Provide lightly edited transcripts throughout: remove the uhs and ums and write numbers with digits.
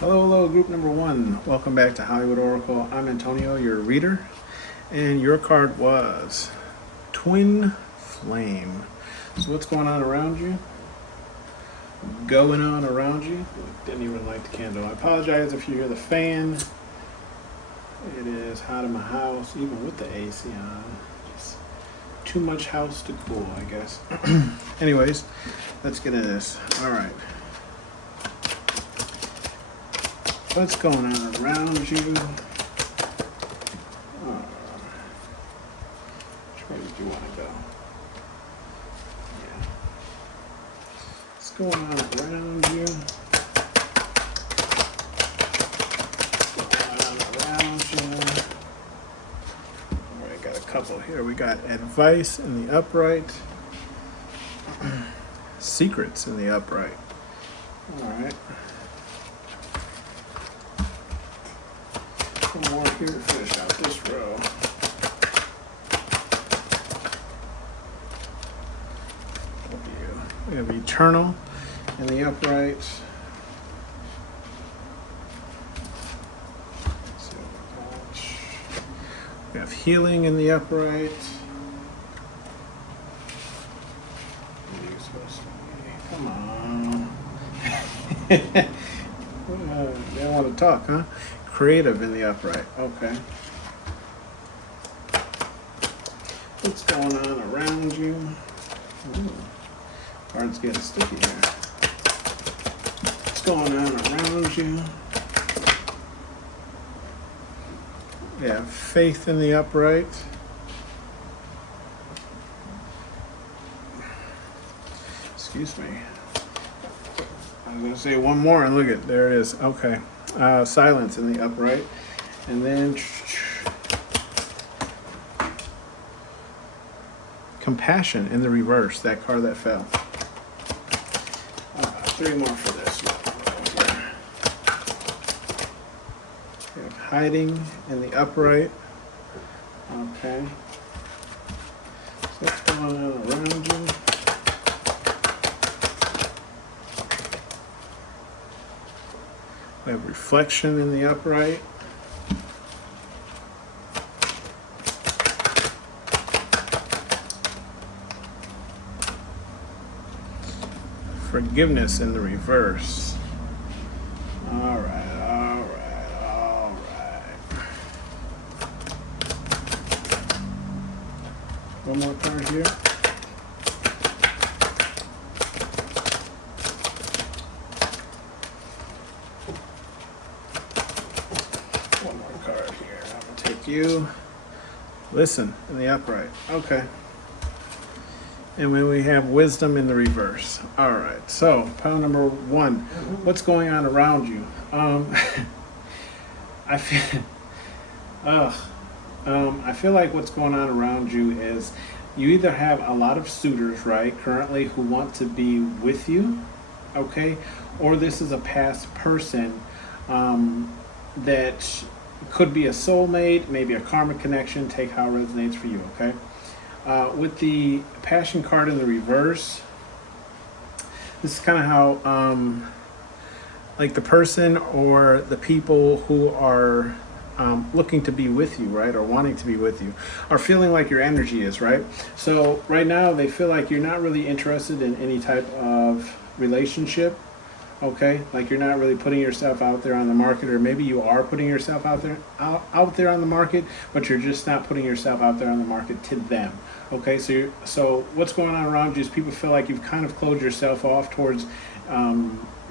Hello, group number one. Welcome back to Hollywood Oracle. I'm Antonio, your reader, and your card was Twin Flame. So what's going on around you? Going on around you? Didn't even light the candle. I apologize if you hear the fan. It is hot in my house, even with the AC on. Just too much house to cool, I guess. Anyways, let's get into this. All right. What's going on around you? Which way did you want to go? Yeah. What's going on around you? What's going on around you? All right, got a couple here. We got advice in the upright. Secrets in the upright. All right. One more here to finish out this row. We have eternal in the upright. We have healing in the upright. Come on. They don't want to talk, huh? Creative in the upright. Okay. What's going on around you? Ooh. Card's getting sticky here. What's going on around you? We have faith in the upright. Excuse me. I was going to say one more, and look at there it is. Okay. Silence in the upright, and then compassion in the reverse, that card that fell. Three more for this one. We have hiding in the upright. Okay. So what's going on around you? We have reflection in the upright. Forgiveness in the reverse. All right. One more card here. One more card here. I'm going to take you. Listen in the upright. Okay. And then we have wisdom in the reverse. All right. So, pile number one. What's going on around you? I feel like what's going on around you is you either have a lot of suitors, right, currently who want to be with you, okay, or this is a past person that could be a soulmate, maybe a karmic connection. Take how it resonates for you, okay? With the passion card in the reverse, this is kind of how, like the person or the people who are looking to be with you, right, or wanting to be with you, are feeling like your energy is, right? So right now they feel like you're not really interested in any type of relationship, okay? Like you're not really putting yourself out there on the market, or maybe you are putting yourself out there on the market, but you're just not putting yourself out there on the market to them, okay? So what's going on around you is people feel like you've kind of closed yourself off towards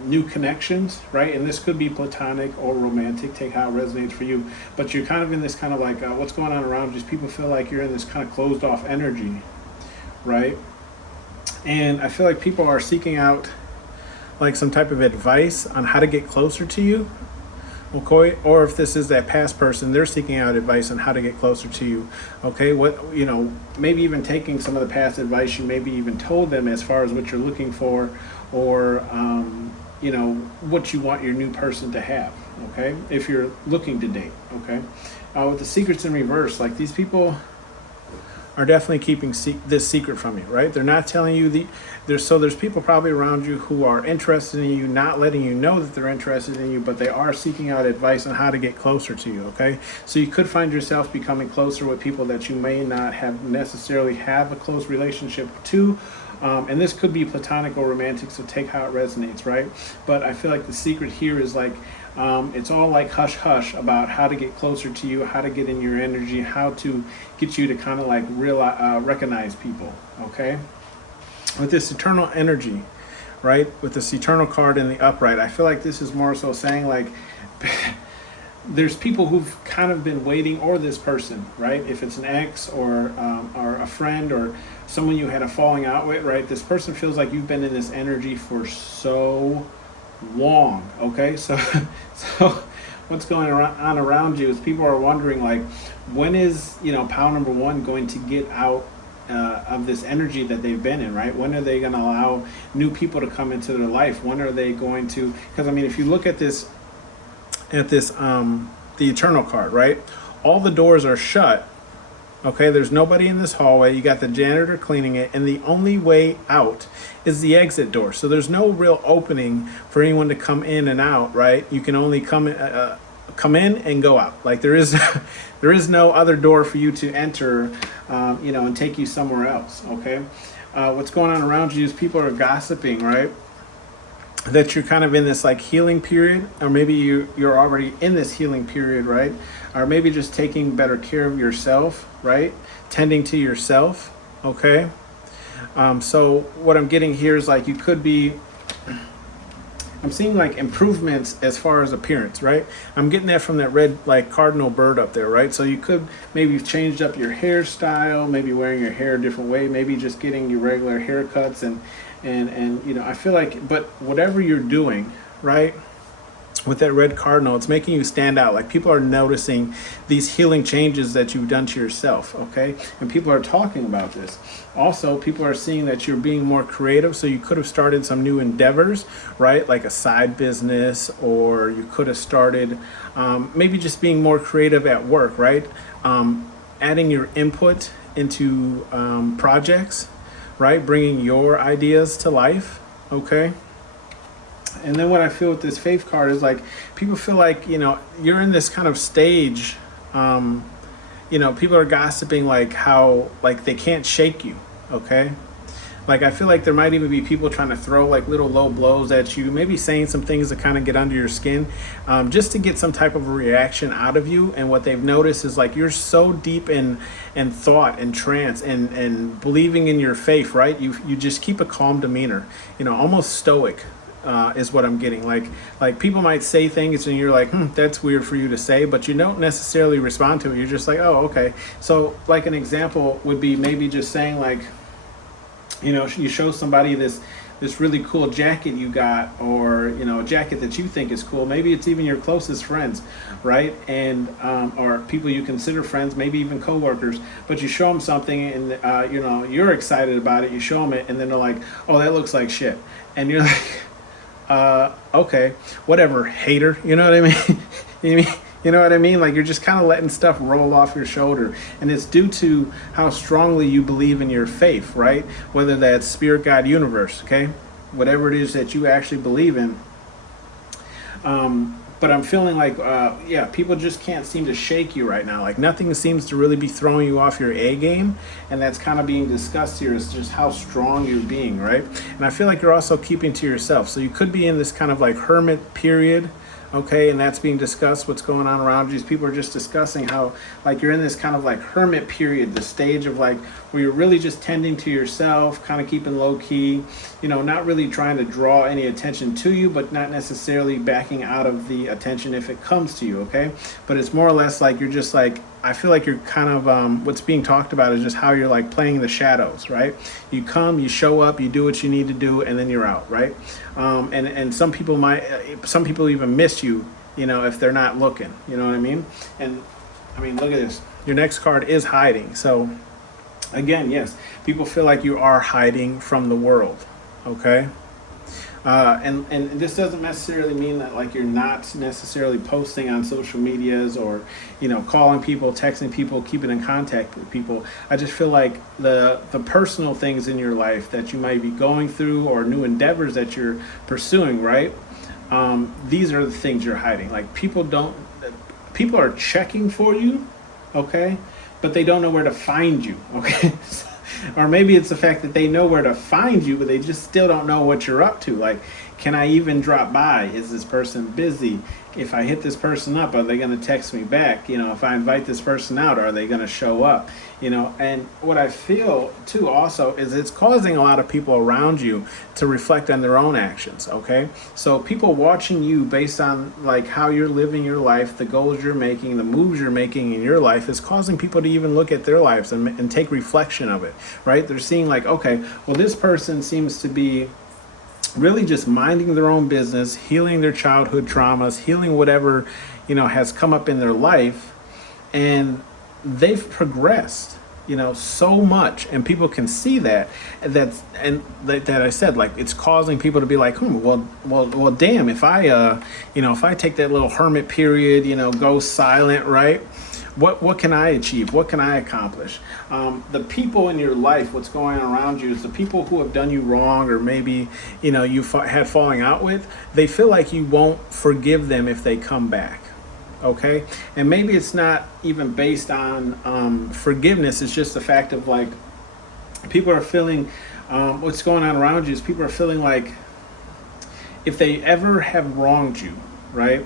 new connections, right? And this could be platonic or romantic, take how it resonates for you, but you're kind of in this kind of like what's going on around you is people feel like you're in this kind of closed off energy, right? And I feel like people are seeking out like some type of advice on how to get closer to you, Okay, or if this is that past person, they're seeking out advice on how to get closer to you. Okay, maybe even taking some of the past advice you maybe even told them as far as what you're looking for, or what you want your new person to have. Okay, if you're looking to date. Okay, with the secrets in reverse, like these people are definitely keeping this secret from you, right? They're not telling you there's people probably around you who are interested in you, not letting you know that they're interested in you, but they are seeking out advice on how to get closer to you. Okay, so you could find yourself becoming closer with people that you may not have necessarily have a close relationship to. And this could be platonic or romantic, so take how it resonates, right? But I feel like the secret here is like, it's all like hush hush about how to get closer to you, how to get in your energy, how to get you to kind of like recognize people, okay? With this eternal energy, right? With this eternal card in the upright, I feel like this is more so saying like, there's people who've kind of been waiting, or this person, right? If it's an ex or a friend or someone you had a falling out with, right? This person feels like you've been in this energy for so long, okay? So what's going on around you is people are wondering like, when is, pile number one going to get out of this energy that they've been in, right? When are they going to allow new people to come into their life? When are they going to, because I mean, if you look at this, the eternal card, right? All the doors are shut. Okay, there's nobody in this hallway. You got the janitor cleaning it, and the only way out is the exit door. So there's no real opening for anyone to come in and out, right? You can only come in and go out. Like there is no other door for you to enter, and take you somewhere else. Okay, what's going on around you is people are gossiping, right? That you're kind of in this like healing period, or maybe you're already in this healing period, right? Or maybe just taking better care of yourself, right? Tending to yourself, okay? So what I'm getting here is like you could be, I'm seeing like improvements as far as appearance, right? I'm getting that from that red like cardinal bird up there, right? So you could maybe have changed up your hairstyle, maybe wearing your hair a different way, maybe just getting your regular haircuts and I feel like, but whatever you're doing, right, with that red cardinal, it's making you stand out. Like people are noticing these healing changes that you've done to yourself, okay? And people are talking about this. Also, people are seeing that you're being more creative, so you could have started some new endeavors, right? Like a side business, or you could have started maybe just being more creative at work, right? Adding your input into projects, right? Bringing your ideas to life, okay? And then what I feel with this faith card is like, people feel like, you're in this kind of stage, people are gossiping like how, like they can't shake you, okay? Like, I feel like there might even be people trying to throw like little low blows at you, maybe saying some things that kind of get under your skin, just to get some type of a reaction out of you. And what they've noticed is like, you're so deep in thought and trance and believing in your faith, right? You just keep a calm demeanor, almost stoic. Is what I'm getting. Like people might say things and you're like, that's weird for you to say, but you don't necessarily respond to it. You're just like, oh, okay. So like an example would be maybe just saying like, you show somebody this really cool jacket you got, or a jacket that you think is cool. Maybe it's even your closest friends, right? And or people you consider friends, maybe even coworkers. But you show them something, and you're excited about it. You show them it, and then they're like, "Oh, that looks like shit," and you're like, okay, whatever, hater. You know what I mean? You know what I mean? Like you're just kind of letting stuff roll off your shoulder. And it's due to how strongly you believe in your faith, right? Whether that's spirit, God, universe, okay? Whatever it is that you actually believe in. But I'm feeling like, people just can't seem to shake you right now. Like nothing seems to really be throwing you off your A game. And that's kind of being discussed here, is just how strong you're being, right? And I feel like you're also keeping to yourself. So you could be in this kind of like hermit period, okay, and that's being discussed, what's going on around you. People are just discussing how like you're in this kind of like hermit period, the stage of like where you're really just tending to yourself, kind of keeping low key, not really trying to draw any attention to you, but not necessarily backing out of the attention if it comes to you, okay? But it's more or less like you're just like, I feel like you're kind of, what's being talked about is just how you're like playing the shadows, right? You come, you show up, you do what you need to do, and then you're out, right? And some people even miss you if they're not looking. You know what I mean? And I mean, look at this. Your next card is hiding. So again, yes, people feel like you are hiding from the world. Okay. And this doesn't necessarily mean that like you're not necessarily posting on social medias or calling people, texting people, keeping in contact with people. I just feel like the personal things in your life that you might be going through or new endeavors that you're pursuing, right? These are the things you're hiding. Like people are checking for you, okay, but they don't know where to find you, okay. Or maybe it's the fact that they know where to find you, but they just still don't know what you're up to. Like, can I even drop by? Is this person busy? If I hit this person up, are they going to text me back? If I invite this person out, are they going to show up? And what I feel too also is it's causing a lot of people around you to reflect on their own actions. Okay. So people watching you based on like how you're living your life, the goals you're making, the moves you're making in your life is causing people to even look at their lives and take reflection of it. Right. They're seeing like, okay, well, this person seems to be really just minding their own business, healing their childhood traumas, healing whatever, has come up in their life. And they've progressed, so much. And people can see that. That I said, like, it's causing people to be like, well, damn, if I take that little hermit period, go silent, right? What can I achieve? What can I accomplish? The people in your life, what's going on around you is the people who have done you wrong or maybe, you had falling out with, they feel like you won't forgive them if they come back. Okay? And maybe it's not even based on forgiveness. It's just the fact of like, people are feeling, what's going on around you is people are feeling like if they ever have wronged you, right?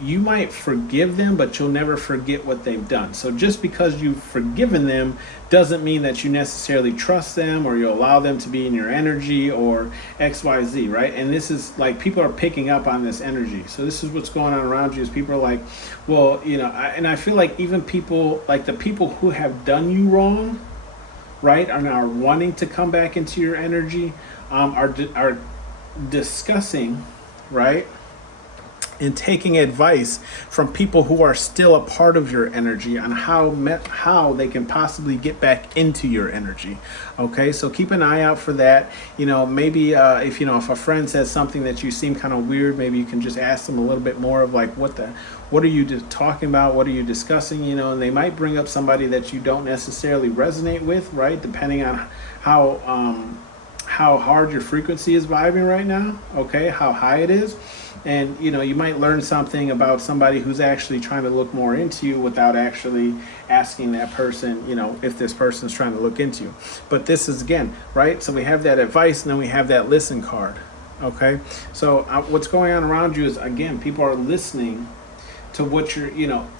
You might forgive them, but you'll never forget what they've done. So just because you've forgiven them doesn't mean that you necessarily trust them or you allow them to be in your energy or XYZ, right? And this is like people are picking up on this energy. So this is what's going on around you is people are like, well, and I feel like even people, like the people who have done you wrong, right, are now wanting to come back into your energy, are discussing, right? And taking advice from people who are still a part of your energy on how they can possibly get back into your energy. Okay, so keep an eye out for that. Maybe if a friend says something that you seem kind of weird, maybe you can just ask them a little bit more of like, what are you talking about? What are you discussing? And they might bring up somebody that you don't necessarily resonate with, right? Depending on how hard your frequency is vibing right now. Okay, how high it is. And you might learn something about somebody who's actually trying to look more into you without actually asking that person, if this person's trying to look into you. But this is again, right? So we have that advice and then we have that listen card. Okay. So what's going on around you is, again, people are listening to what you're,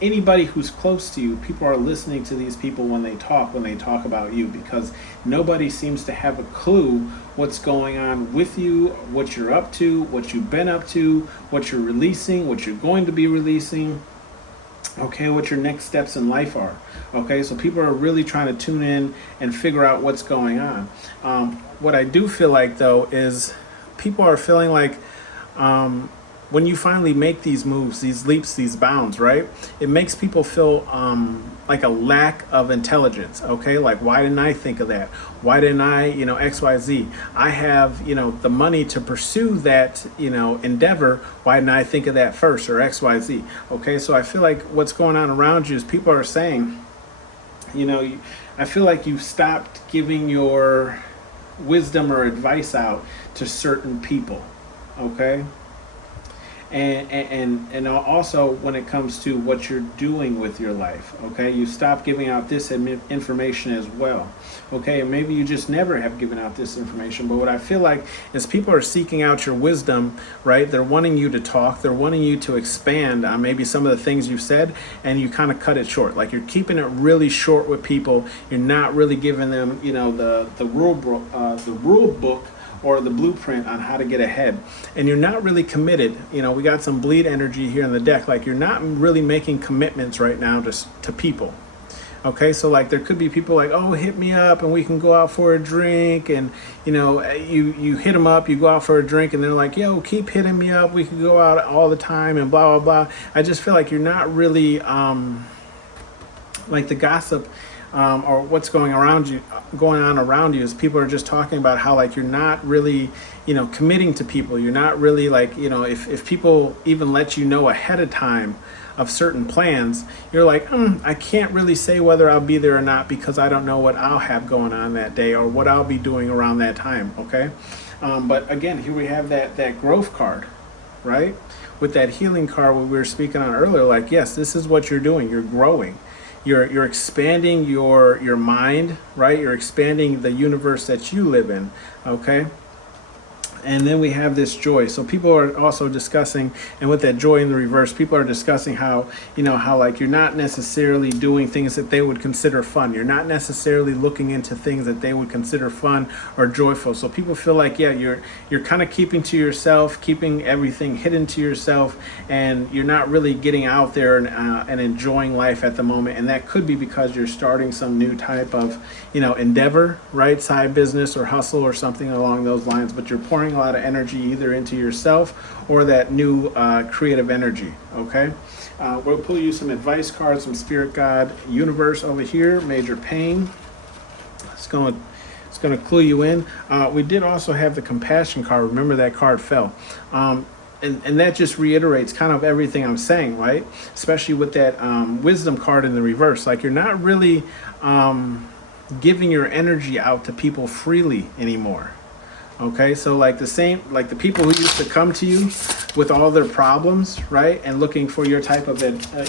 anybody who's close to you, people are listening to these people when they talk about you, because nobody seems to have a clue what's going on with you, what you're up to, what you've been up to, what you're releasing, what you're going to be releasing, okay, what your next steps in life are. Okay, so people are really trying to tune in and figure out what's going on. What I do feel like, though, is people are feeling like when you finally make these moves, these leaps, these bounds, right? It makes people feel like a lack of intelligence, okay? Like, why didn't I think of that? Why didn't I, XYZ? I have, the money to pursue that, endeavor. Why didn't I think of that first, or XYZ? Okay, so I feel like what's going on around you is people are saying, I feel like you've stopped giving your wisdom or advice out to certain people, okay? And also when it comes to what you're doing with your life, okay, you stop giving out this information as well, okay, and maybe you just never have given out this information. But what I feel like is people are seeking out your wisdom, right? They're wanting you to talk, they're wanting you to expand on maybe some of the things you've said, and you kind of cut it short. Like, you're keeping it really short with people. You're not really giving them, the rule book or the blueprint on how to get ahead. And you're not really committed. We got some bleed energy here in the deck. Like, you're not really making commitments right now to people. Okay, so like there could be people like, oh, hit me up and we can go out for a drink, and you hit them up, you go out for a drink, and they're like, yo, keep hitting me up, we can go out all the time and blah blah blah. I just feel like you're not really like the gossip or what's going on around you is people are just talking about how like you're not really committing to people. You're not really like if people even let you know ahead of time of certain plans, you're like, I can't really say whether I'll be there or not because I don't know what I'll have going on that day or what I'll be doing around that time. Okay, but again, here we have that growth card, right? With that healing card, what we were speaking on earlier, like, yes, this is what you're doing. You're growing. You're expanding your mind, right? You're expanding the universe that you live in. Okay. And then we have this joy. So people are also discussing, and with that joy in the reverse, people are discussing how like you're not necessarily doing things that they would consider fun. You're not necessarily looking into things that they would consider fun or joyful. So people feel like, yeah, you're kind of keeping to yourself, keeping everything hidden to yourself, and you're not really getting out there and enjoying life at the moment. And that could be because you're starting some new type of endeavor, right? Side business or hustle or something along those lines, but you're pouring a lot of energy either into yourself or that new creative energy. Okay, we'll pull you some advice cards, some spirit guide, universe over here, major pain. It's gonna clue you in. We did also have the compassion card. Remember that card fell. And that just reiterates kind of everything I'm saying, right? Especially with that wisdom card in the reverse. Like you're not really giving your energy out to people freely anymore. Okay, so like the people who used to come to you with all their problems, right, and looking for your type of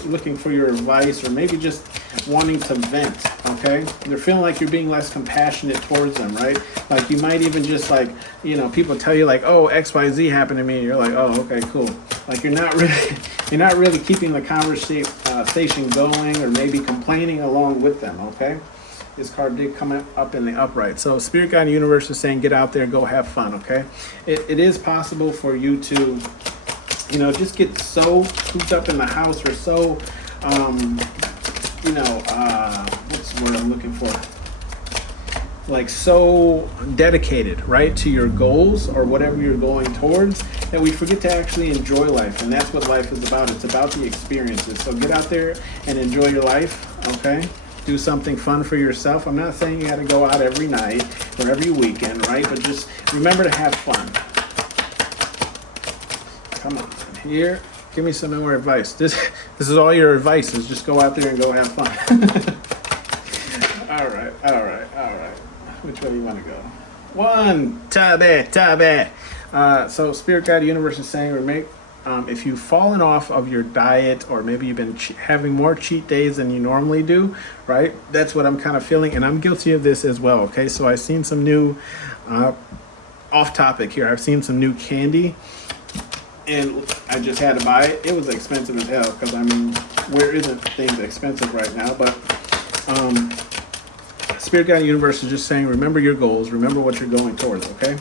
looking for your advice, or maybe just wanting to vent. Okay, they're feeling like you're being less compassionate towards them, right? Like you might even just like people tell you like, oh, XYZ happened to me, and you're like, oh, okay, cool. Like you're not really keeping the conversation going, or maybe complaining along with them. Okay. This card did come up in the upright. So Spirit Guide Universe is saying get out there, go have fun, okay? It is possible for you to, just get so cooped up in the house, or so, what's the word I'm looking for? Like so dedicated, right, to your goals or whatever you're going towards, that we forget to actually enjoy life. And that's what life is about. It's about the experiences. So get out there and enjoy your life, okay? Do something fun for yourself. I'm not saying you got to go out every night or every weekend, right? But just remember to have fun. Come on, here, give me some more advice. This is all your advice, is just go out there and go have fun. all right. Which way do you want to go? One, tabe. So Spirit Guide Universe is saying, if you've fallen off of your diet, or maybe you've been having more cheat days than you normally do, right? That's what I'm kind of feeling, and I'm guilty of this as well, okay? So I've seen some new, off topic here, I've seen some new candy, and I just had to buy it. It was expensive as hell, because where isn't things expensive right now? But Spirit Guide Universe is just saying, remember your goals, remember what you're going towards, okay?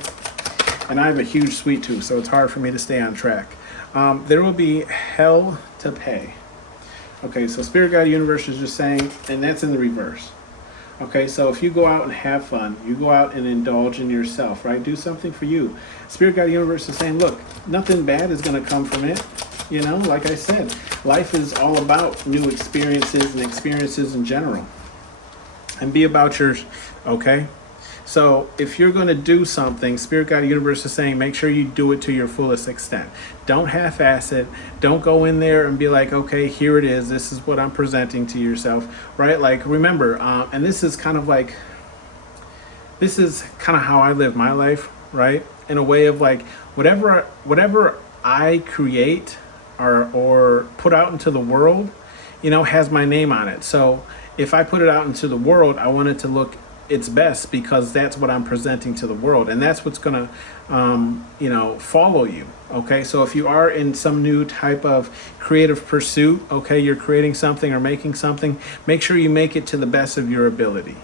And I have a huge sweet tooth, so it's hard for me to stay on track. There will be hell to pay. Okay, so Spirit Guide Universe is just saying, and that's in the reverse. Okay, so if you go out and have fun, you go out and indulge in yourself, right? Do something for you. Spirit Guide Universe is saying, look, nothing bad is going to come from it. Like I said, life is all about new experiences and experiences in general. And be about yours, okay? So if you're going to do something, Spirit Guide Universe is saying, make sure you do it to your fullest extent. Don't half-ass it. Don't go in there and be like, okay, here it is. This is what I'm presenting to yourself, right? Like, remember, and this is kind of how I live my life, right? In a way of like, whatever I create or put out into the world, has my name on it. So if I put it out into the world, I want it to look its best, because that's what I'm presenting to the world, and that's what's gonna follow you. Okay, so if you are in some new type of creative pursuit, okay, you're creating something or making something, make sure you make it to the best of your ability.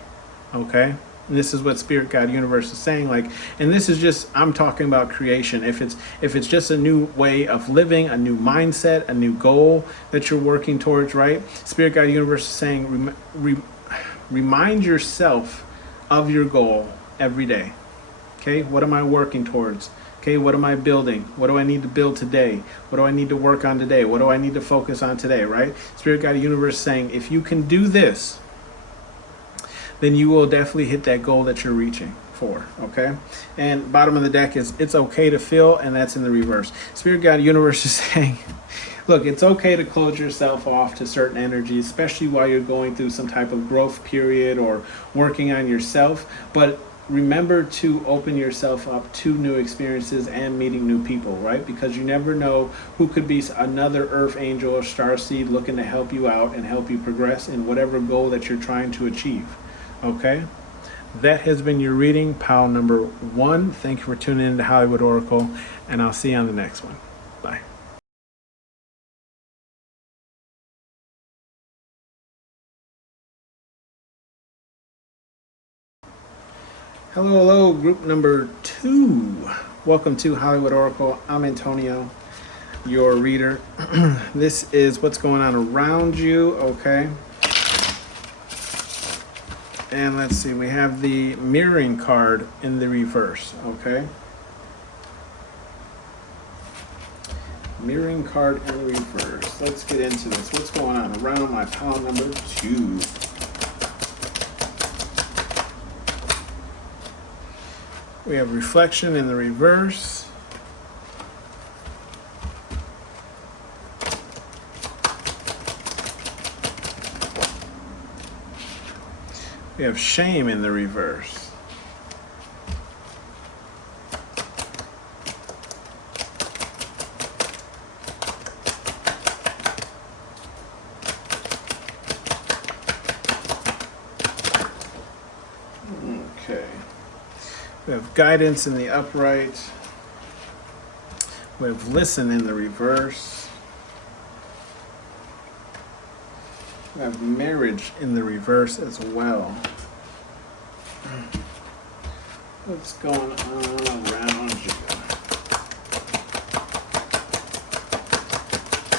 Okay, and this is what Spirit Guide Universe is saying, like, and this is just, I'm talking about creation. If it's just a new way of living, a new mindset, a new goal that you're working towards, right? Spirit Guide Universe is saying, Remind yourself of your goal every day. Okay, what am I working towards? Okay, what am I building? What do I need to build today? What do I need to work on today? What do I need to focus on today, right? Spirit Guide Universe saying, if you can do this, then you will definitely hit that goal that you're reaching for, okay? And bottom of the deck is, it's okay to feel, and that's in the reverse. Spirit Guide Universe is saying, look, it's okay to close yourself off to certain energies, especially while you're going through some type of growth period or working on yourself, but remember to open yourself up to new experiences and meeting new people, right? Because you never know who could be another earth angel or star seed looking to help you out and help you progress in whatever goal that you're trying to achieve, okay? That has been your reading, pile number 1. Thank you for tuning in to Hollywood Oracle, and I'll see you on the next one. Bye. Hello, group number 2. Welcome to Hollywood Oracle. I'm Antonio, your reader. This is what's going on around you, okay? And let's see, we have the mirroring card in the reverse, okay? Mirroring card in the reverse. Let's get into this. What's going on around my pile number 2? We have reflection in the reverse. We have shame in the reverse. Okay. We have guidance in the upright. We have listen in the reverse. We have marriage in the reverse as well. What's going on around you?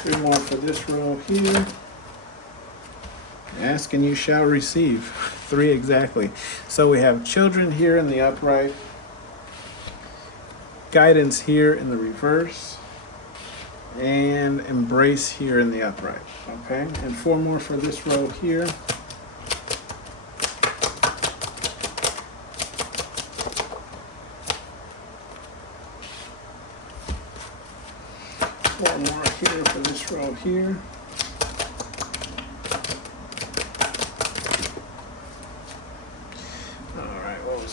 3 more for this row here. Ask and you shall receive. 3 exactly. So we have children here in the upright, guidance here in the reverse, and embrace here in the upright. Okay, and 4 more for this row here. One more here for this row here.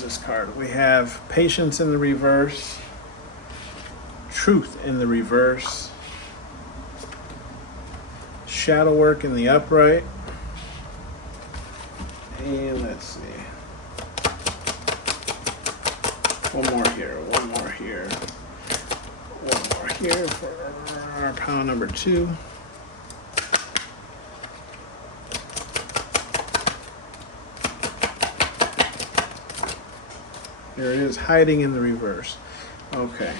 This card, we have patience in the reverse, truth in the reverse, shadow work in the upright, and let's see, one more here, one more here, one more here for our pile number 2. There it is, hiding in the reverse. Okay.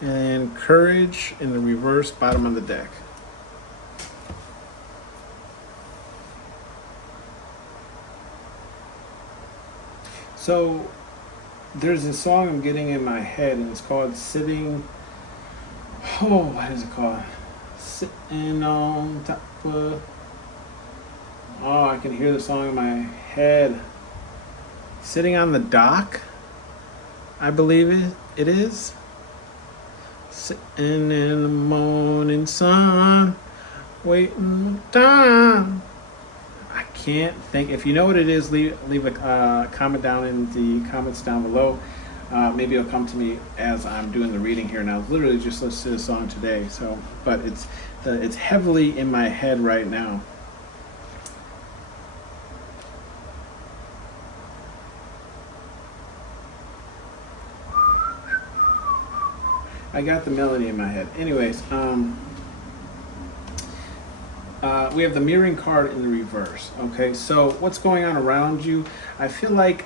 And courage in the reverse, bottom of the deck. So there's a song I'm getting in my head, and it's called Sitting. Oh, what is it called? Sitting on top of. Oh, I can hear the song in my head. Sitting on the dock, I believe it is. Sitting in the morning sun, waiting time. I can't think. If you know what it is, leave a comment down in the comments down below. Maybe it'll come to me as I'm doing the reading here. Now, literally just listened to the song today. So, but it's heavily in my head right now. I got the melody in my head. Anyways, we have the mirroring card in the reverse. Okay, so what's going on around you? I feel like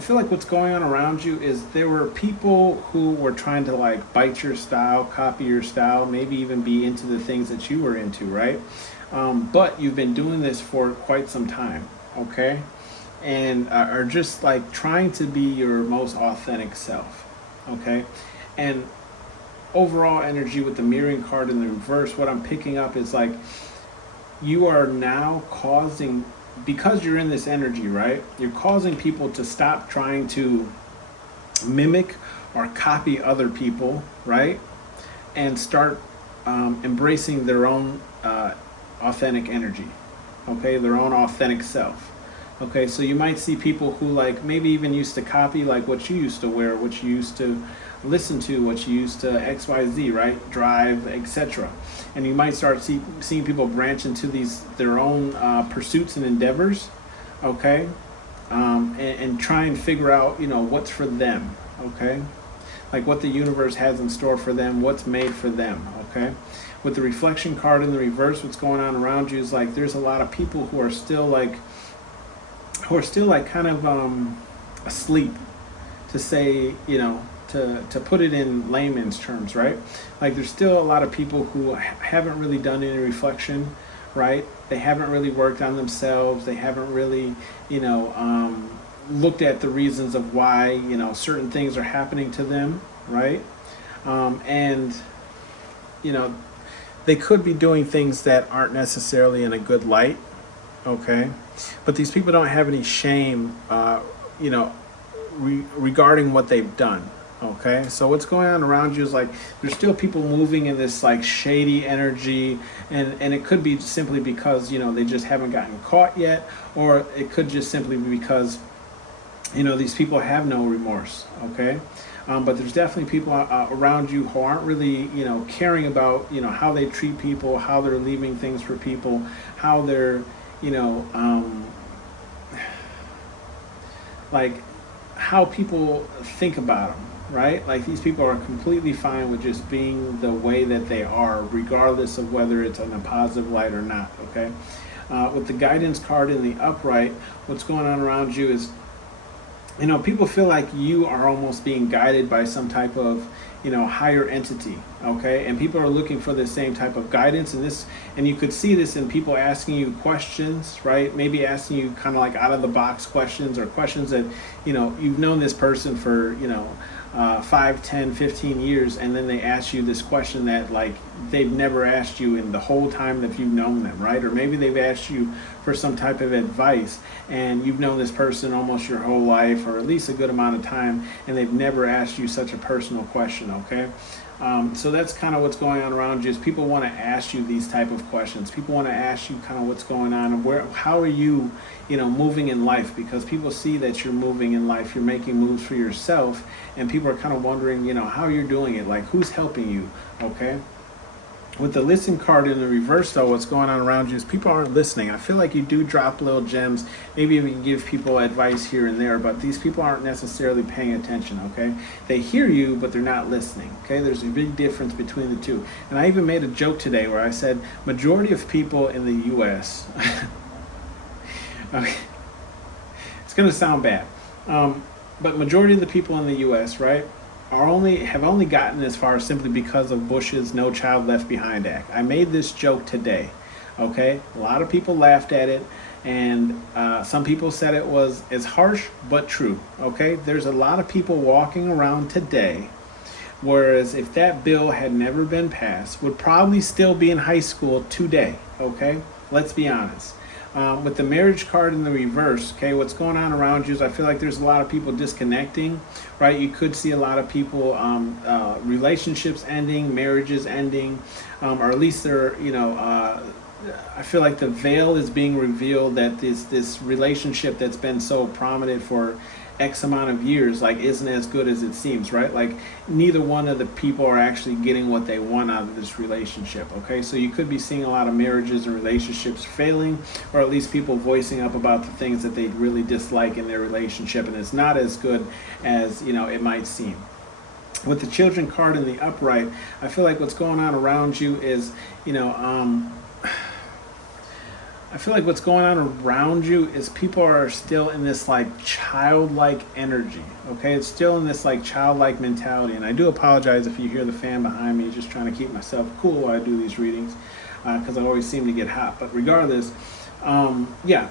I feel like what's going on around you is there were people who were trying to like bite your style, copy your style, maybe even be into the things that you were into, right? But you've been doing this for quite some time, okay? And are just like trying to be your most authentic self, okay? And overall energy with the mirroring card in the reverse, what I'm picking up is like you are now causing, because you're in this energy, right? You're causing people to stop trying to mimic or copy other people, right? And start embracing their own authentic energy, okay? Their own authentic self. Okay, so you might see people who like maybe even used to copy like what you used to wear, what you used to listen to, what you used to XYZ, right? Drive, etc. And you might start seeing people branch into their own pursuits and endeavors, okay? And try and figure out, what's for them, okay? Like what the universe has in store for them, what's made for them, okay? With the reflection card in the reverse, what's going on around you is like there's a lot of people who are still like kind of asleep, to say, to put it in layman's terms, right? Like there's still a lot of people who haven't really done any reflection, right? They haven't really worked on themselves. They haven't really, looked at the reasons of why, certain things are happening to them, right? And, they could be doing things that aren't necessarily in a good light, okay? But these people don't have any shame, regarding what they've done. Okay, so what's going on around you is like there's still people moving in this like shady energy, and it could be simply because they just haven't gotten caught yet, or it could just simply be because these people have no remorse. Okay, but there's definitely people around you who aren't really caring about how they treat people, how they're leaving things for people, how they're like how people think about them, right? Like these people are completely fine with just being the way that they are, regardless of whether it's in a positive light or not, okay? With the guidance card in the upright, what's going on around you is, people feel like you are almost being guided by some type of, higher entity, okay? And people are looking for the same type of guidance, and you could see this in people asking you questions, right? Maybe asking you kind of like out of the box questions, or questions that, you've known this person for, 5, 10, 15 years, and then they ask you this question that like they've never asked you in the whole time that you've known them, right? Or maybe they've asked you for some type of advice, and you've known this person almost your whole life, or at least a good amount of time, and they've never asked you such a personal question, okay? So that's kind of what's going on around you, is people want to ask you these type of questions. People want to ask you kind of what's going on, and how are you, moving in life, because people see that you're moving in life, you're making moves for yourself, and people are kind of wondering, how you're doing it, like who's helping you, okay? With the listen card in the reverse, though, what's going on around you is people aren't listening. I feel like you do drop little gems. Maybe you can give people advice here and there, but these people aren't necessarily paying attention, okay? They hear you, but they're not listening, okay? There's a big difference between the two. And I even made a joke today where I said, majority of people in the U.S., okay, it's going to sound bad, but majority of the people in the U.S., right, have only gotten as far simply because of Bush's No Child Left Behind Act. I made this joke today, okay? A lot of people laughed at it, and some people said it was as harsh but true, okay? There's a lot of people walking around today, whereas if that bill had never been passed, would probably still be in high school today, okay? Let's be honest. With the marriage card in the reverse, okay, what's going on around you is I feel like there's a lot of people disconnecting, right? You could see a lot of people, relationships ending, marriages ending, or at least they're, I feel like the veil is being revealed that this relationship that's been so prominent for X amount of years, like, isn't as good as it seems, right? Like, neither one of the people are actually getting what they want out of this relationship, okay? So you could be seeing a lot of marriages and relationships failing, or at least people voicing up about the things that they really dislike in their relationship, and it's not as good as, it might seem. With the children card in the upright, I feel like what's going on around you is, I feel like what's going on around you is people are still in this like childlike energy. Okay, it's still in this like childlike mentality. And I do apologize if you hear the fan behind me. Just trying to keep myself cool while I do these readings, because I always seem to get hot. But regardless, yeah,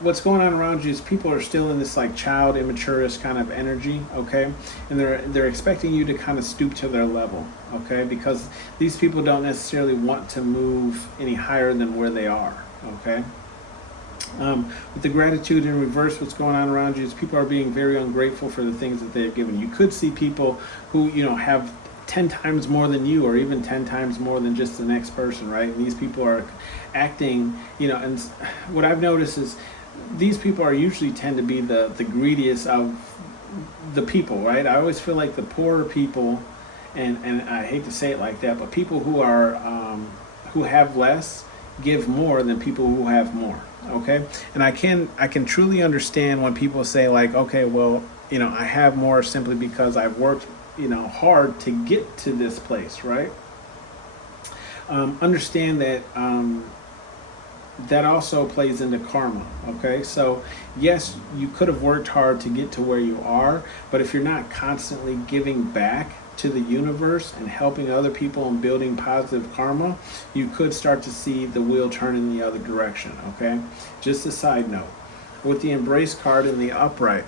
what's going on around you is people are still in this like child, immaturist kind of energy. Okay, and they're expecting you to kind of stoop to their level. Okay, because these people don't necessarily want to move any higher than where they are. Okay. With the gratitude in reverse, what's going on around you is people are being very ungrateful for the things that they have given. You could see people who, have 10 times more than you, or even 10 times more than just the next person, right? And these people are acting, and what I've noticed is these people are usually tend to be the greediest of the people, right? I always feel like the poorer people, and I hate to say it like that, but people who are who have less give more than people who have more. Okay, and I can truly understand when people say like, okay, well, I have more simply because I've worked hard to get to this place, right? Understand that that also plays into karma. Okay, so yes, you could have worked hard to get to where you are, but if you're not constantly giving back to the universe and helping other people and building positive karma, you could start to see the wheel turn in the other direction. Okay, just a side note, with the embrace card in the upright,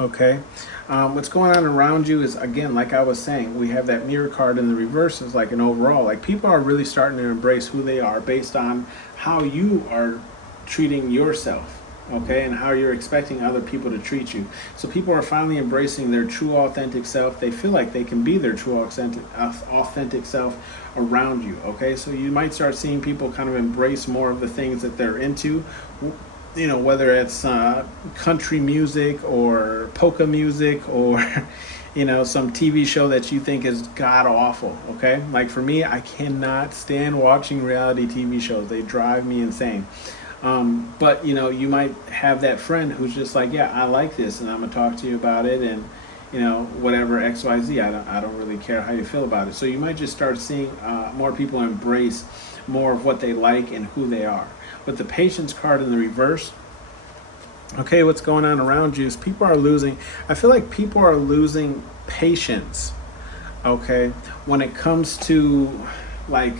okay, what's going on around you is, again, like I was saying, we have that mirror card in the reverse is like an overall, like people are really starting to embrace who they are based on how you are treating yourself. Okay, and how you're expecting other people to treat you. So people are finally embracing their true authentic self. They feel like they can be their true authentic self around you. Okay, so you might start seeing people kind of embrace more of the things that they're into, whether it's country music or polka music or some TV show that you think is god awful. Okay, like for me, I cannot stand watching reality TV shows. They drive me insane. But you might have that friend who's just like, yeah, I like this, and I'm gonna talk to you about it, and whatever XYZ. I don't really care how you feel about it. So you might just start seeing more people embrace more of what they like and who they are. With the patience card in the reverse, okay, what's going on around you is people are losing. I feel like people are losing patience. Okay, when it comes to like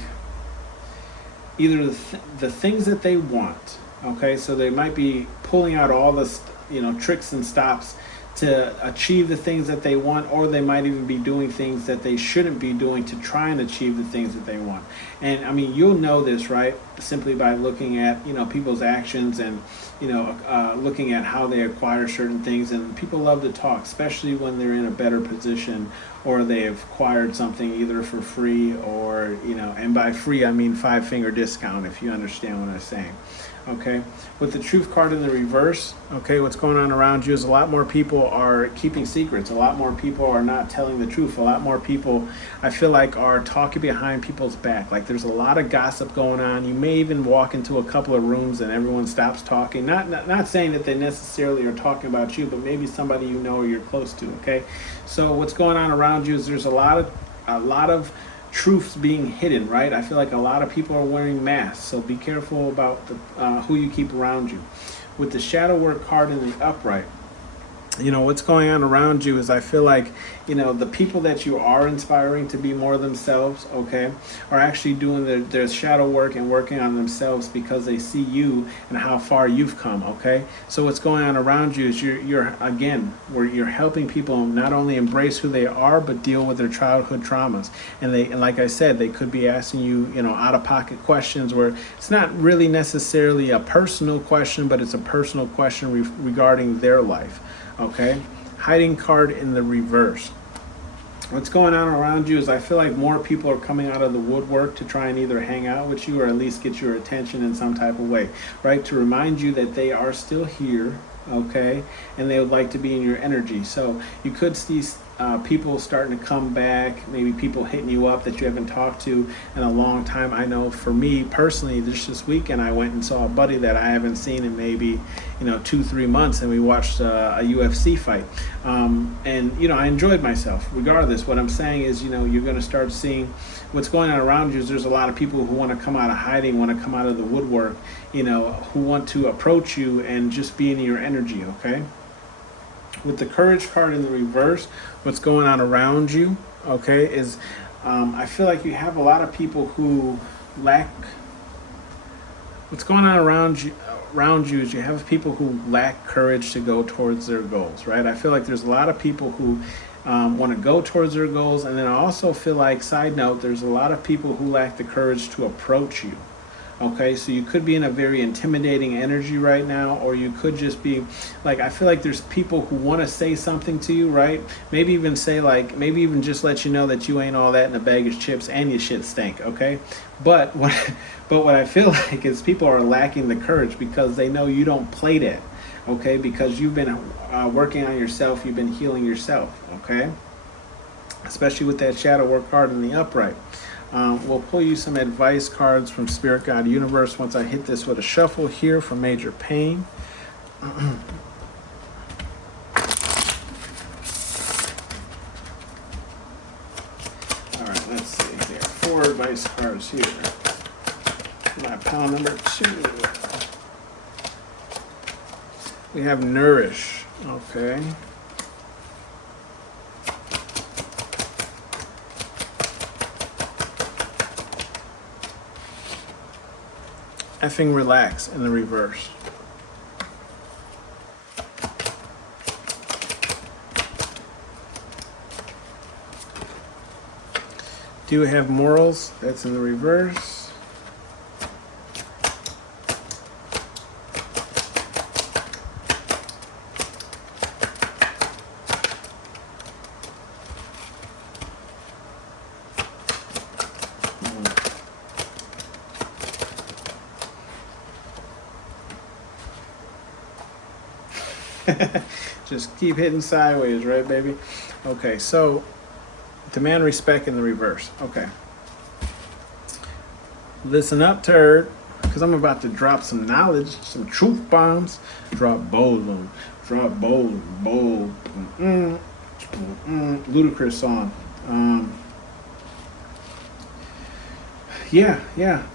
either the things that they want. Okay, so they might be pulling out all the tricks and stops to achieve the things that they want, or they might even be doing things that they shouldn't be doing to try and achieve the things that they want. And I mean, you'll know this, right, simply by looking at people's actions and looking at how they acquire certain things. And people love to talk, especially when they're in a better position, or they've acquired something either for free or and by free I mean 5-finger discount, if you understand what I'm saying. Okay, with the truth card in the reverse, okay, what's going on around you is a lot more people are keeping secrets. A lot more people are not telling the truth. A lot more people, I feel like, are talking behind people's back. Like there's a lot of gossip going on. You may even walk into a couple of rooms and everyone stops talking. Not saying that they necessarily are talking about you, but maybe somebody or you're close to. Okay, so what's going on around you is there's a lot of truths being hidden, right? I feel like a lot of people are wearing masks, so be careful about who you keep around you. With the shadow work card in the upright, what's going on around you is I feel like the people that you are inspiring to be more themselves, okay, are actually doing their shadow work and working on themselves because they see you and how far you've come. Okay, so what's going on around you is you're helping people not only embrace who they are but deal with their childhood traumas. And like I said, they could be asking you out of pocket questions where it's not really necessarily a personal question, but it's a personal question regarding their life. Okay, hiding card in the reverse. What's going on around you is I feel like more people are coming out of the woodwork to try and either hang out with you or at least get your attention in some type of way, right? To remind you that they are still here, okay, and they would like to be in your energy. So you could see people starting to come back, maybe people hitting you up that you haven't talked to in a long time. I know for me personally, this weekend I went and saw a buddy that I haven't seen in maybe 2-3 months, and we watched a UFC fight. And I enjoyed myself. Regardless, what I'm saying is, you're going to start seeing what's going on around you. Is there's a lot of people who want to come out of hiding, want to come out of the woodwork, who want to approach you and just be in your energy. Okay. With the courage card in the reverse, what's going on around you, okay, is I feel like you have a lot of people who lack. What's going on around you is you have people who lack courage to go towards their goals, right? I feel like there's a lot of people who want to go towards their goals, and then I also feel like, side note, there's a lot of people who lack the courage to approach you. Okay, so you could be in a very intimidating energy right now, or you could just be like, I feel like there's people who want to say something to you, right? Maybe even just let you know that you ain't all that in a bag of chips and your shit stink, okay? But what I feel like is people are lacking the courage because they know you don't play that, okay? Because you've been working on yourself, you've been healing yourself, okay? Especially with that shadow work card in the upright. We'll pull you some advice cards from Spirit Guide Universe once I hit this with a shuffle here for major pain. All right, let's see here. 4 advice cards here. My pile number 2. We have Nourish. Okay. Effing Relax in the reverse. Do you have Morals? That's in the reverse. Just keep hitting sideways, right, baby? Okay, so demand respect in the reverse. Okay. Listen up, turd, because I'm about to drop some knowledge, some truth bombs. Drop bold. Ludicrous song. Yeah,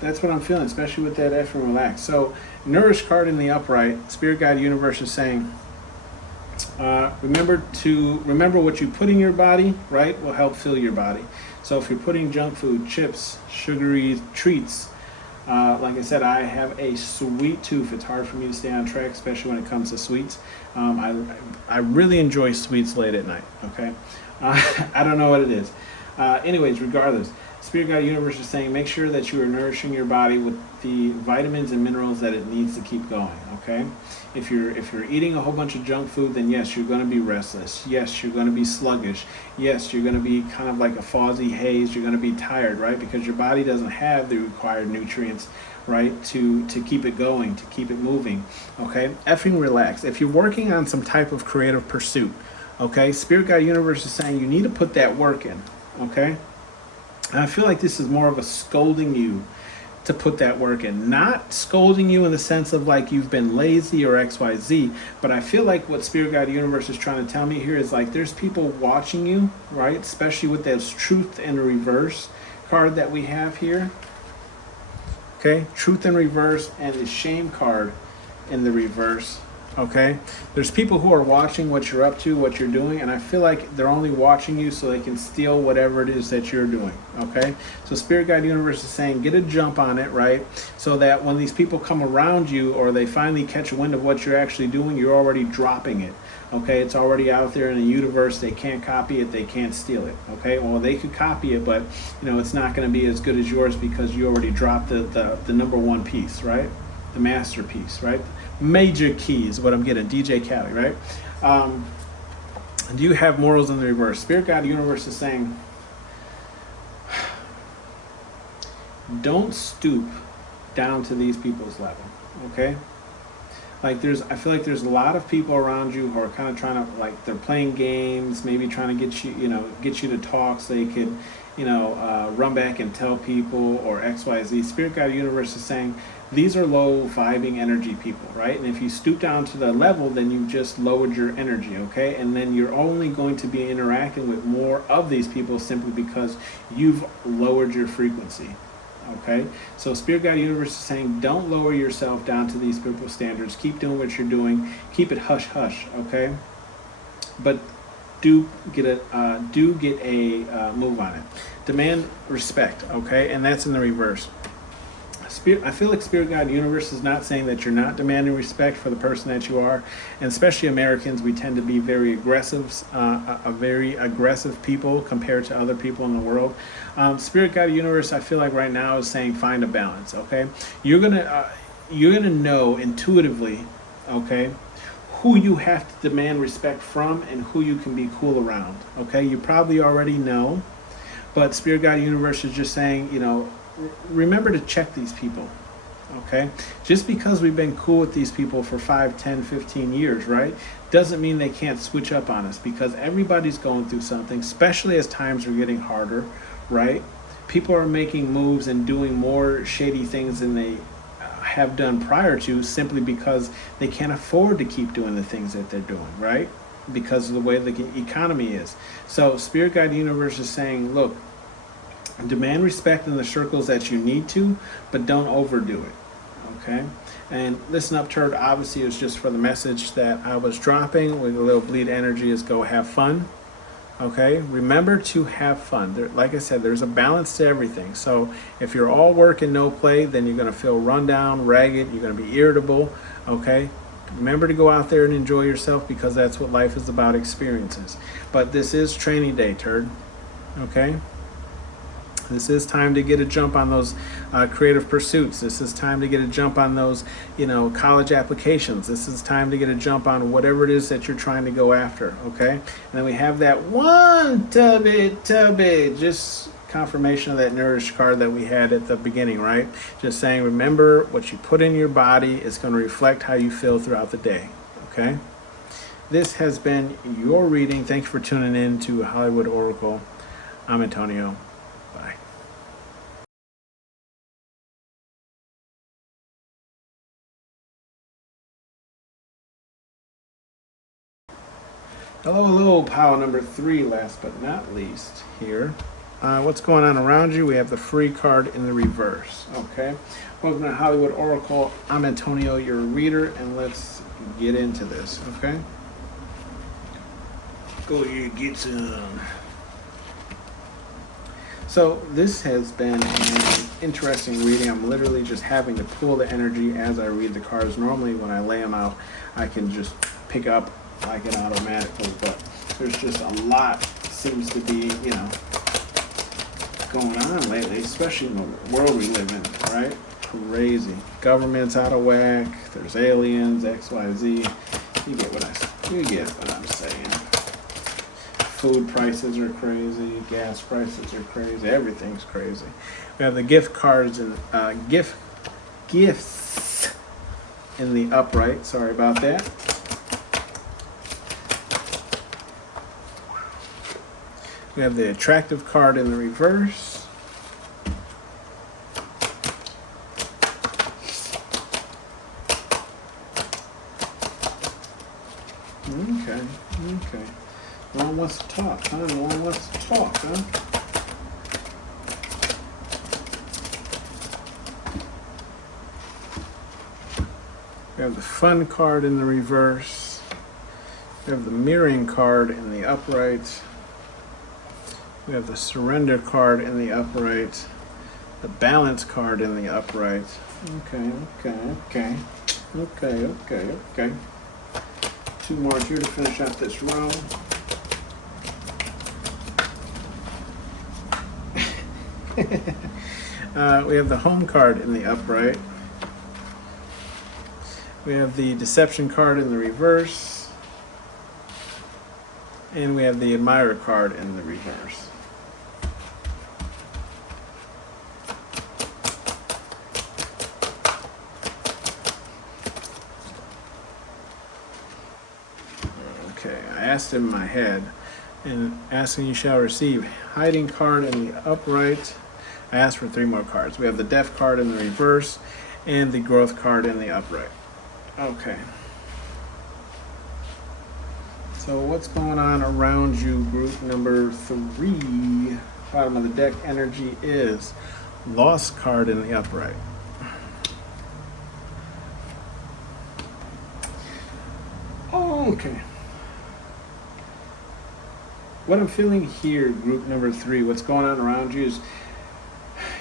that's what I'm feeling, especially with that F and Relax. So, Nourish card in the upright, Spirit Guide Universe is saying, remember what you put in your body, right, will help fill your body. So if you're putting junk food, chips, sugary treats, like I said, I have a sweet tooth. It's hard for me to stay on track, especially when it comes to sweets. I really enjoy sweets late at night, okay? I don't know what it is. Anyways, regardless, Spirit Guide Universe is saying make sure that you are nourishing your body with the vitamins and minerals that it needs to keep going, okay? If you're eating a whole bunch of junk food, then yes, you're going to be restless. Yes, you're going to be sluggish. Yes, you're going to be kind of like a fuzzy haze. You're going to be tired, right? Because your body doesn't have the required nutrients, right, to keep it going, to keep it moving, okay? Effing relax. If you're working on some type of creative pursuit, okay, Spirit Guide Universe is saying you need to put that work in, okay? And I feel like this is more of a scolding you to put that work in. Not scolding you in the sense of like you've been lazy or XYZ, but I feel like what Spirit Guide Universe is trying to tell me here is like there's people watching you, right? Especially with this Truth in Reverse card that we have here. Okay, Truth in Reverse and the Shame card in the reverse. Okay, there's people who are watching what you're up to, what you're doing, and I feel like they're only watching you so they can steal whatever it is that you're doing. Okay, so Spirit Guide Universe is saying get a jump on it, right? So that when these people come around you or they finally catch a wind of what you're actually doing, you're already dropping it. Okay, it's already out there in the universe. They can't copy it. They can't steal it. Okay, well they could copy it, but it's not going to be as good as yours because you already dropped the number one piece, right? The masterpiece, right? Major key is what I'm getting. DJ Cali, right? Do you have morals in the reverse? Spirit Guide Universe is saying, don't stoop down to these people's level, okay? Like I feel like there's a lot of people around you who are kind of trying to, like, they're playing games, maybe trying to get you to talk so they could, run back and tell people or X, Y, Z. Spirit Guide Universe is saying these are low vibing energy people, right? And if you stoop down to the level, then you've just lowered your energy, okay? And then you're only going to be interacting with more of these people simply because you've lowered your frequency. Okay, so Spirit Guide Universe is saying don't lower yourself down to these spiritual standards. Keep doing what you're doing. Keep it hush hush. Okay, but do get a move on it. Demand respect. Okay, and that's in the reverse. I feel like Spirit Guide Universe is not saying that you're not demanding respect for the person that you are, and especially Americans, we tend to be very aggressive, a very aggressive people compared to other people in the world. Spirit Guide Universe, I feel like right now is saying find a balance. Okay, you're gonna know intuitively, okay, who you have to demand respect from and who you can be cool around. Okay, you probably already know, but Spirit Guide Universe is just saying, remember to check these people, okay? Just because we've been cool with these people for 5, 10, 15 years, right, doesn't mean they can't switch up on us, because everybody's going through something, especially as times are getting harder, right? People are making moves and doing more shady things than they have done prior to, simply because they can't afford to keep doing the things that they're doing, right? Because of the way the economy is. So Spirit Guide Universe is saying, look, demand respect in the circles that you need to, but don't overdo it, okay? And listen up, Turd, obviously it's just for the message that I was dropping with a little bleed energy is go have fun, okay? Remember to have fun. Like I said, there's a balance to everything. So if you're all work and no play, then you're gonna feel run down, ragged, you're gonna be irritable, okay? Remember to go out there and enjoy yourself, because that's what life is about, experiences. But this is training day, Turd, okay? This is time to get a jump on those creative pursuits. This is time to get a jump on those, college applications. This is time to get a jump on whatever it is that you're trying to go after, okay? And then we have that one tubby, just confirmation of that nourished card that we had at the beginning, right? Just saying, remember what you put in your body is going to reflect how you feel throughout the day, okay? This has been your reading. Thank you for tuning in to Hollywood Oracle. I'm Antonio. Bye. Hello, pile number 3, last but not least here. What's going on around you? We have the free card in the reverse, okay? Welcome to Hollywood Oracle. I'm Antonio, your reader, and let's get into this, okay? Go here, get some. So this has been an interesting reading. I'm literally just having to pull the energy as I read the cards. Normally when I lay them out, I can just pick up like it automatically, but there's just a lot seems to be, going on lately, especially in the world we live in, right? Crazy. Government's out of whack. There's aliens, X, Y, Z. You get what I'm saying. Food prices are crazy. Gas prices are crazy. Everything's crazy. We have the gift cards and gifts in the upright. Sorry about that. We have the attractive card in the reverse. Okay. No one wants to talk, huh? No one wants to talk, huh? We have the fun card in the reverse. We have the mirroring card in the upright. We have the surrender card in the upright. The balance card in the upright. Okay. 2 more here to finish up this row. We have the home card in the upright. We have the deception card in the reverse. And we have the admirer card in the reverse. asked in my head. And asking you shall receive. Hiding card in the upright. I asked for 3 more cards. We have the death card in the reverse and the growth card in the upright. Okay. So what's going on around you, group number 3? Bottom of the deck energy is lost card in the upright. Okay. What I'm feeling here, group number 3, what's going on around you is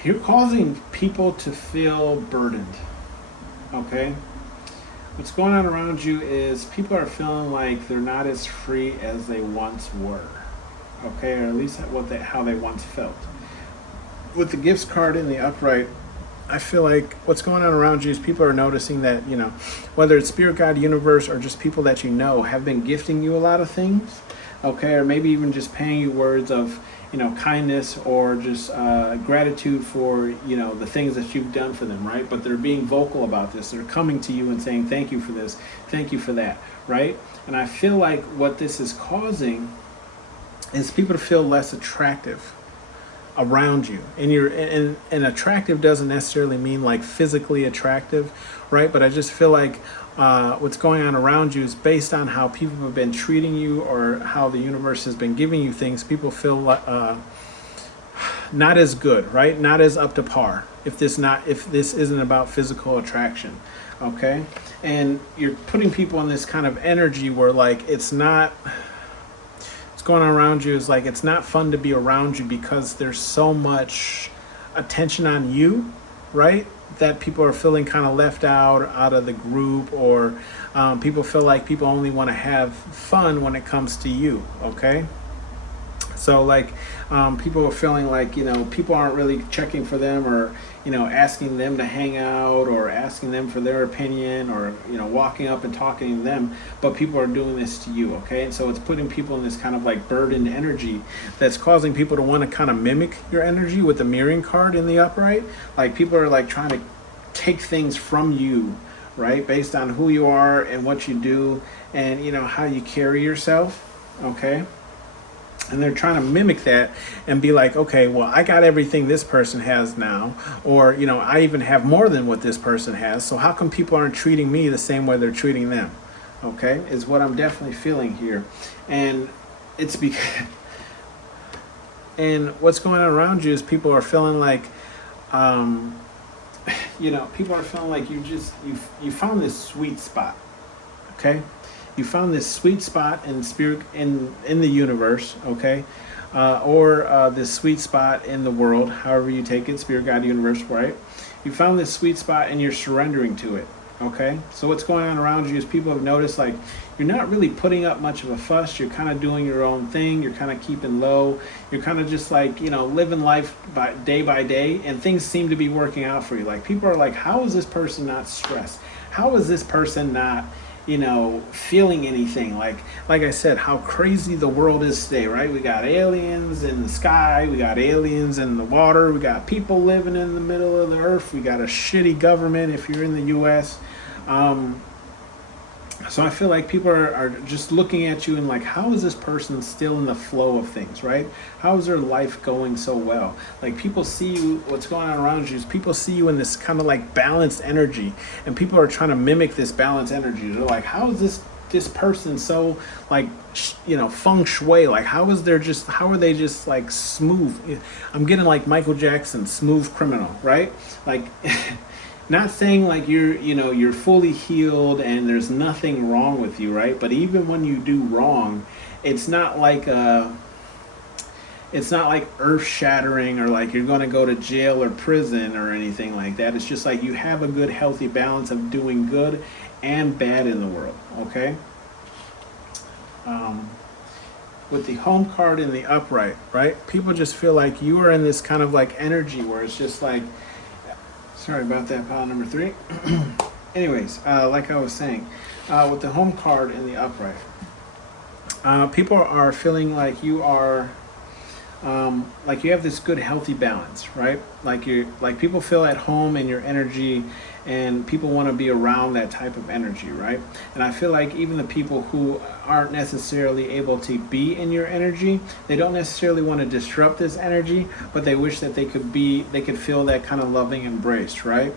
you're causing people to feel burdened, okay? What's going on around you is people are feeling like they're not as free as they once were, okay? Or at least how they once felt. With the gifts card in the upright, I feel like what's going on around you is people are noticing that, whether it's spirit, God, universe, or just people that you know have been gifting you a lot of things. Okay, or maybe even just paying you words of, kindness or just gratitude for, the things that you've done for them, right? But they're being vocal about this. They're coming to you and saying, thank you for this, thank you for that, right? And I feel like what this is causing is people to feel less attractive around you. And attractive doesn't necessarily mean like physically attractive, right? But I just feel like what's going on around you is based on how people have been treating you or how the universe has been giving you things. People feel not as good, right? Not as up to par. If this isn't about physical attraction, okay? And you're putting people in this kind of energy where like it's not. What's going on around you is like it's not fun to be around you because there's so much attention on you, right? That people are feeling kind of left out of the group, or people feel like people only want to have fun when it comes to you, okay? So like people are feeling like, people aren't really checking for them or, asking them to hang out or asking them for their opinion or, walking up and talking to them, but people are doing this to you, okay? And so it's putting people in this kind of like burdened energy that's causing people to want to kind of mimic your energy with the mirroring card in the upright. Like people are like trying to take things from you, right? Based on who you are and what you do and, how you carry yourself, okay? And they're trying to mimic that and be like, okay, well, I got everything this person has now, or, I even have more than what this person has. So how come people aren't treating me the same way they're treating them? Okay, is what I'm definitely feeling here. And it's because, and what's going on around you is people are feeling like, people are feeling like you found this sweet spot, okay? You found this sweet spot in spirit, in the universe, okay? Or this sweet spot in the world, however you take it, spirit, God, universe, right? You found this sweet spot and you're surrendering to it, okay? So what's going on around you is people have noticed like you're not really putting up much of a fuss. You're kind of doing your own thing. You're kind of keeping low. You're kind of just like, living life by day, and things seem to be working out for you. Like people are like, how is this person not stressed? How is this person not feeling anything? Like I said, how crazy the world is today, right? We got aliens in the sky, we got aliens in the water, we got people living in the middle of the earth, we got a shitty government if you're in the US. So I feel like people are just looking at you and like, how is this person still in the flow of things, right? How is their life going so well? Like people see you, what's going on around you is people see you in this kind of like balanced energy, and people are trying to mimic this balanced energy. They're like, how is this person so like, feng shui? Like how are they just like smooth? I'm getting like Michael Jackson, Smooth Criminal, right? Like not saying like you're fully healed and there's nothing wrong with you, right? But even when you do wrong, it's not like earth shattering or like you're going to go to jail or prison or anything like that. It's just like you have a good healthy balance of doing good and bad in the world, okay? With the home card in the upright, right? People just feel like you are in this kind of like energy where it's just like, sorry about that, pile number 3. Anyways, like I was saying, with the home card in the upright, people are feeling like you are like you have this good healthy balance, right? Like people feel at home in your energy, and people want to be around that type of energy, right? And I feel like even the people who aren't necessarily able to be in your energy, they don't necessarily want to disrupt this energy, but they wish that they could feel that kind of loving embrace, right?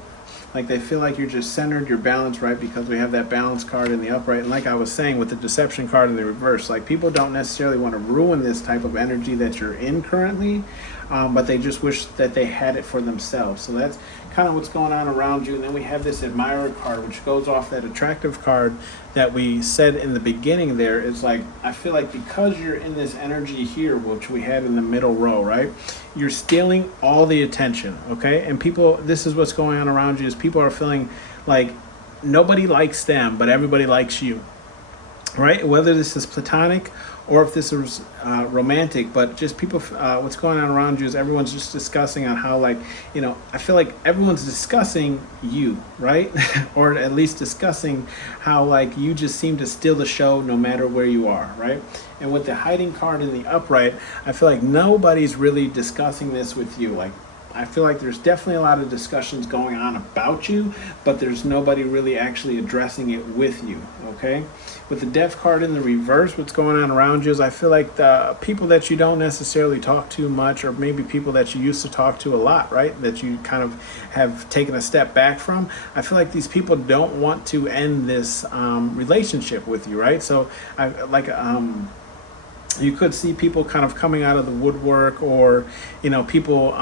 Like they feel like you're just centered, you're balanced, right? Because we have that balance card in the upright. And like I was saying with the deception card in the reverse, like people don't necessarily want to ruin this type of energy that you're in currently, but they just wish that they had it for themselves. So that's kind of what's going on around you. And then we have this admirer card, which goes off that attractive card that we said in the beginning there. Is like, I feel like because you're in this energy here, which we had in the middle row, right? You're stealing all the attention, okay? And people, this is what's going on around you, is people are feeling like nobody likes them, but everybody likes you, right? Whether this is platonic or if this is romantic, but just people, what's going on around you is everyone's just discussing on how, like, you know, I feel like everyone's discussing you, right? Or at least discussing how, like, you just seem to steal the show no matter where you are, right? And with the hiding card in the upright, I feel like nobody's really discussing this with you. Like, I feel like there's definitely a lot of discussions going on about you, but there's nobody really actually addressing it with you, okay? With the death card in the reverse, what's going on around you is I feel like the people that you don't necessarily talk to much, or maybe people that you used to talk to a lot, right? That you kind of have taken a step back from. I feel like these people don't want to end this relationship with you, right? So you could see people kind of coming out of the woodwork, or, you know, people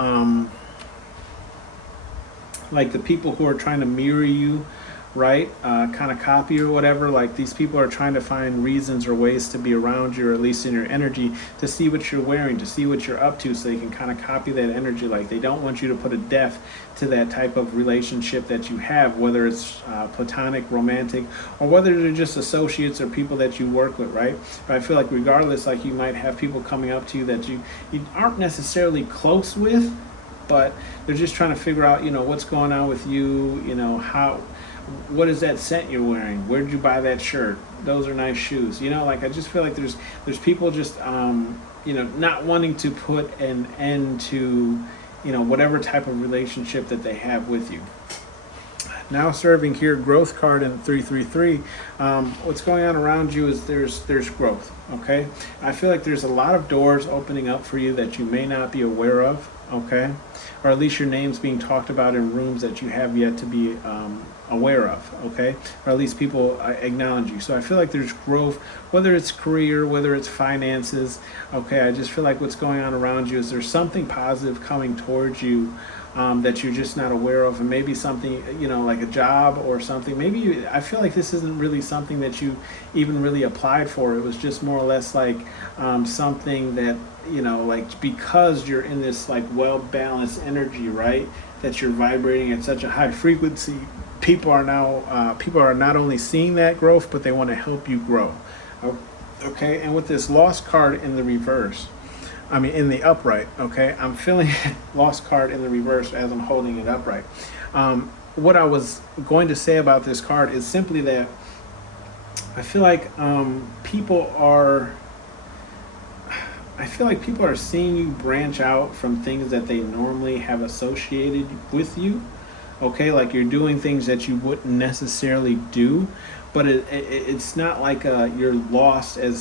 like the people who are trying to mirror you, right? Kind of copy or whatever. Like these people are trying to find reasons or ways to be around you, or at least in your energy, to see what you're wearing, to see what you're up to, so they can kind of copy that energy. Like they don't want you to put a death to that type of relationship that you have, whether it's platonic, romantic, or whether they're just associates or people that you work with, right? But I feel like regardless, like you might have people coming up to you that you aren't necessarily close with, but they're just trying to figure out, you know, what's going on with you, you know, what is that scent you're wearing? Where did you buy that shirt? Those are nice shoes. You know, like I just feel like there's people just you know, not wanting to put an end to, you know, whatever type of relationship that they have with you. Now serving here, growth card in 333. What's going on around you is there's growth, okay? I feel like there's a lot of doors opening up for you that you may not be aware of, okay? Or at least your name's being talked about in rooms that you have yet to be aware of, okay? Or at least people acknowledge you. So I feel like there's growth, whether it's career, whether it's finances, okay? I just feel like what's going on around you is there's something positive coming towards you that you're just not aware of, and maybe something, you know, like a job or something. Maybe I feel like this isn't really something that you even really applied for. It was just more or less like something that, you know, like because you're in this like well-balanced energy, right, that you're vibrating at such a high frequency, people are not only seeing that growth, but they want to help you grow, okay? And with this lost card in the reverse, in the upright, okay? I'm feeling lost card in the reverse as I'm holding it upright. What I was going to say about this card is simply that I feel like people are seeing you branch out from things that they normally have associated with you, okay? Like you're doing things that you wouldn't necessarily do, but it's not like you're lost in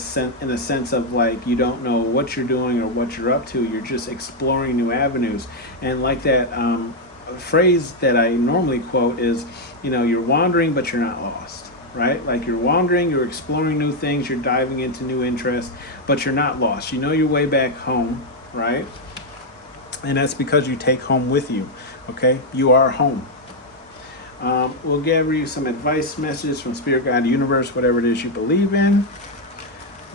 a sense of like you don't know what you're doing or what you're up to. You're just exploring new avenues. And like that phrase that I normally quote is, you know, you're wandering but you're not lost, right? Like you're wandering, you're exploring new things, you're diving into new interests, but you're not lost. You know your way back home, right? And that's because you take home with you, okay? You are home. We'll give you some advice messages from Spirit, God, Universe, whatever it is you believe in.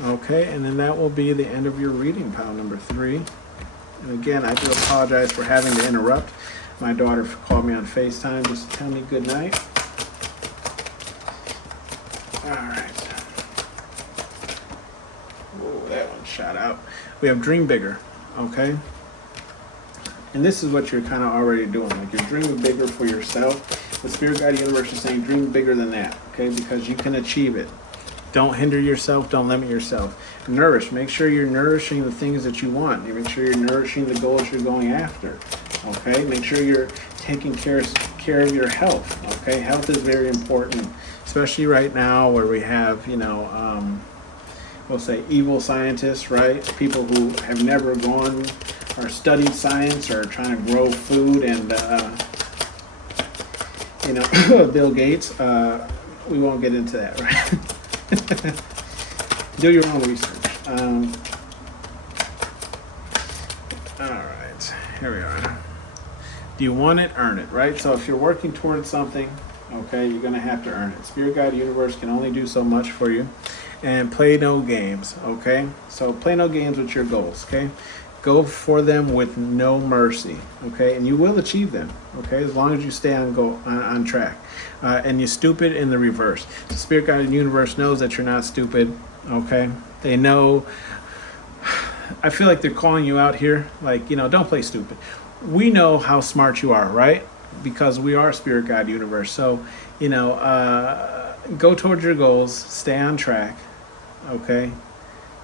Okay, and then that will be the end of your reading, pile number 3. And again, I do apologize for having to interrupt. My daughter called me on FaceTime just to tell me good night. All right. Whoa, that one shot out. We have Dream Bigger, okay? And this is what you're kind of already doing. Like you're dreaming bigger for yourself. The Spirit Guide Universe is saying dream bigger than that, okay? Because you can achieve it. Don't hinder yourself. Don't limit yourself. Nourish. Make sure you're nourishing the things that you want. You make sure you're nourishing the goals you're going after. Okay. Make sure you're taking care of your health. Okay. Health is very important, especially right now where we have, we'll say evil scientists, right? People who have never gone or studied science or trying to grow food, and Bill Gates. We won't get into that, right? Do your own research. All right, here we are. Do you want it? Earn it, right? So if you're working towards something, okay, you're going to have to earn it. Spirit Guide Universe can only do so much for you. And play no games, okay? So play no games with your goals, okay? Go for them with no mercy, okay? And you will achieve them, okay? As long as you stay on track. And you're stupid in the reverse. The Spirit Guide Universe knows that you're not stupid, okay? They know. I feel like they're calling you out here, like, don't play stupid. We know how smart you are, right? Because we are Spirit Guide Universe. So, go towards your goals, stay on track, okay,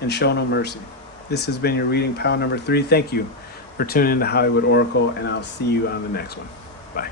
and show no mercy. This has been your reading pile number 3. Thank you for tuning in to Hollywood Oracle, and I'll see you on the next one. Bye.